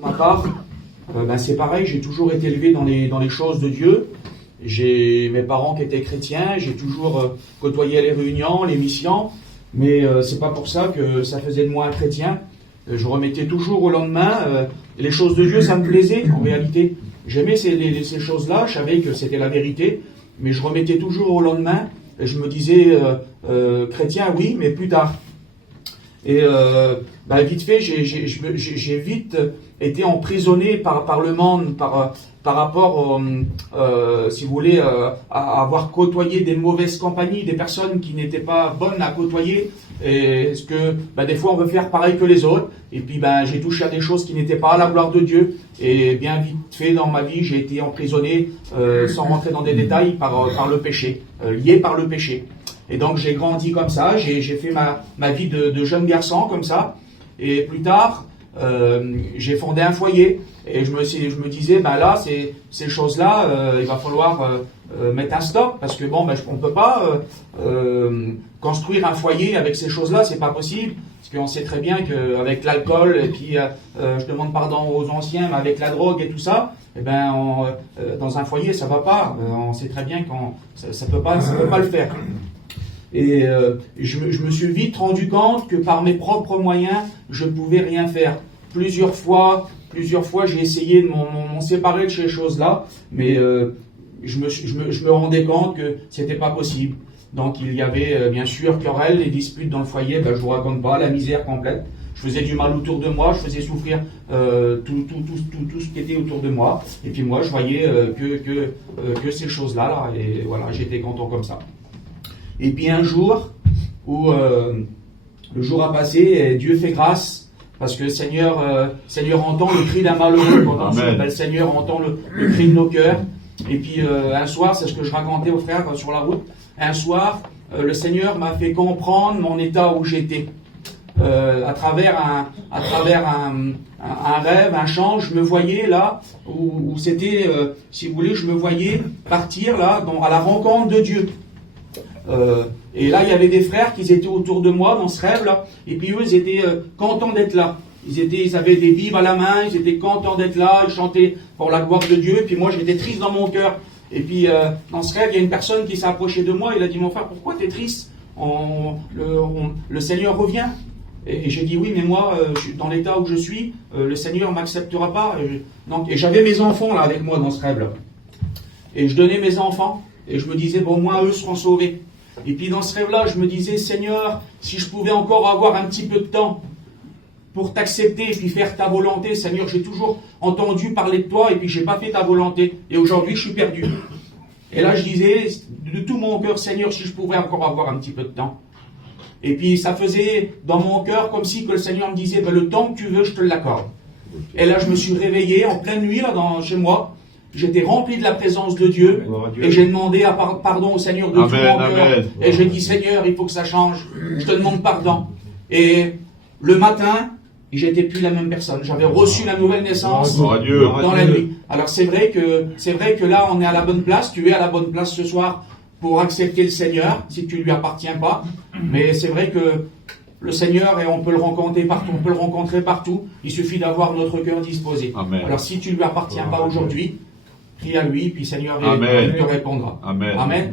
Pour ma part, c'est pareil, j'ai toujours été élevé dans les choses de Dieu. J'ai mes parents qui étaient chrétiens, j'ai toujours côtoyé les réunions, les missions, mais c'est pas pour ça que ça faisait de moi un chrétien. Je remettais toujours au lendemain. Les choses de Dieu, ça me plaisait en réalité. J'aimais ces choses-là, je savais que c'était la vérité, mais je remettais toujours au lendemain. Et je me disais, chrétien, oui, mais plus tard. Et vite fait, j'ai vite été emprisonné par le monde, par rapport, si vous voulez, à avoir côtoyé des mauvaises compagnies, des personnes qui n'étaient pas bonnes à côtoyer. Et ce que des fois on veut faire pareil que les autres. Et puis j'ai touché à des choses qui n'étaient pas à la gloire de Dieu. Et bien vite fait dans ma vie, j'ai été emprisonné, sans rentrer dans des détails, par le péché, lié par le péché. Et donc j'ai grandi comme ça, j'ai fait ma vie de jeune garçon comme ça. Et plus tard, j'ai fondé un foyer. Et je me disais, là, ces choses-là, il va falloir mettre un stop. Parce que on ne peut pas construire un foyer avec ces choses-là, c'est pas possible. Parce qu'on sait très bien qu'avec l'alcool, et puis je demande pardon aux anciens, mais avec la drogue et tout ça, dans un foyer, ça va pas. On sait très bien que ça peut pas le faire. Et je me suis vite rendu compte que par mes propres moyens, je ne pouvais rien faire. Plusieurs fois, j'ai essayé de m'en séparer de ces choses-là, mais je me rendais compte que c'était pas possible. Donc il y avait bien sûr querelles et disputes dans le foyer, je vous raconte pas, la misère complète. Je faisais du mal autour de moi, je faisais souffrir tout ce qui était autour de moi. Et puis moi, je voyais que ces choses-là, là, et voilà, j'étais content comme ça. Et puis un jour, où le jour a passé, et Dieu fait grâce, parce que le Seigneur entend le cri d'un malheureux. Le Seigneur entend le cri de nos cœurs. Et puis un soir, c'est ce que je racontais aux frères sur la route, un soir, le Seigneur m'a fait comprendre mon état où j'étais. À travers un rêve, un chant, je me voyais là, où c'était, si vous voulez, je me voyais partir là, à la rencontre de Dieu. Et là, il y avait des frères qui étaient autour de moi dans ce rêve-là, et puis eux, ils étaient contents d'être là. Ils avaient des bibles à la main, ils étaient contents d'être là, ils chantaient pour la gloire de Dieu, et puis moi, j'étais triste dans mon cœur. Et puis, dans ce rêve, il y a une personne qui s'est approchée de moi, il a dit, mon frère, pourquoi tu es triste? Le Seigneur revient. Et j'ai dit, oui, mais moi, dans l'état où je suis, le Seigneur ne m'acceptera pas. Et j'avais mes enfants là avec moi dans ce rêve-là. Et je donnais mes enfants, et je me disais, bon, moi, eux seront sauvés. Et puis dans ce rêve-là, je me disais, Seigneur, si je pouvais encore avoir un petit peu de temps pour t'accepter et puis faire ta volonté, Seigneur, j'ai toujours entendu parler de toi et puis j'ai pas fait ta volonté. Et aujourd'hui, je suis perdu. Et là, je disais, de tout mon cœur, Seigneur, si je pouvais encore avoir un petit peu de temps. Et puis ça faisait dans mon cœur comme si que le Seigneur me disait, le temps que tu veux, je te l'accorde. Et là, je me suis réveillé en pleine nuit là, chez moi. J'étais rempli de la présence de Dieu et j'ai demandé pardon au Seigneur de tout mon cœur. Et j'ai dit, Seigneur, il faut que ça change. Je te demande pardon. Et le matin, j'étais plus la même personne. J'avais reçu la nouvelle naissance dans la nuit. Alors c'est vrai que là, on est à la bonne place. Tu es à la bonne place ce soir pour accepter le Seigneur si tu ne lui appartiens pas. Mais c'est vrai que le Seigneur, et on peut le rencontrer partout. Il suffit d'avoir notre cœur disposé. Amen. Alors si tu ne lui appartiens pas aujourd'hui, prie à lui, puis Seigneur, il te répondra. Amen. Amen.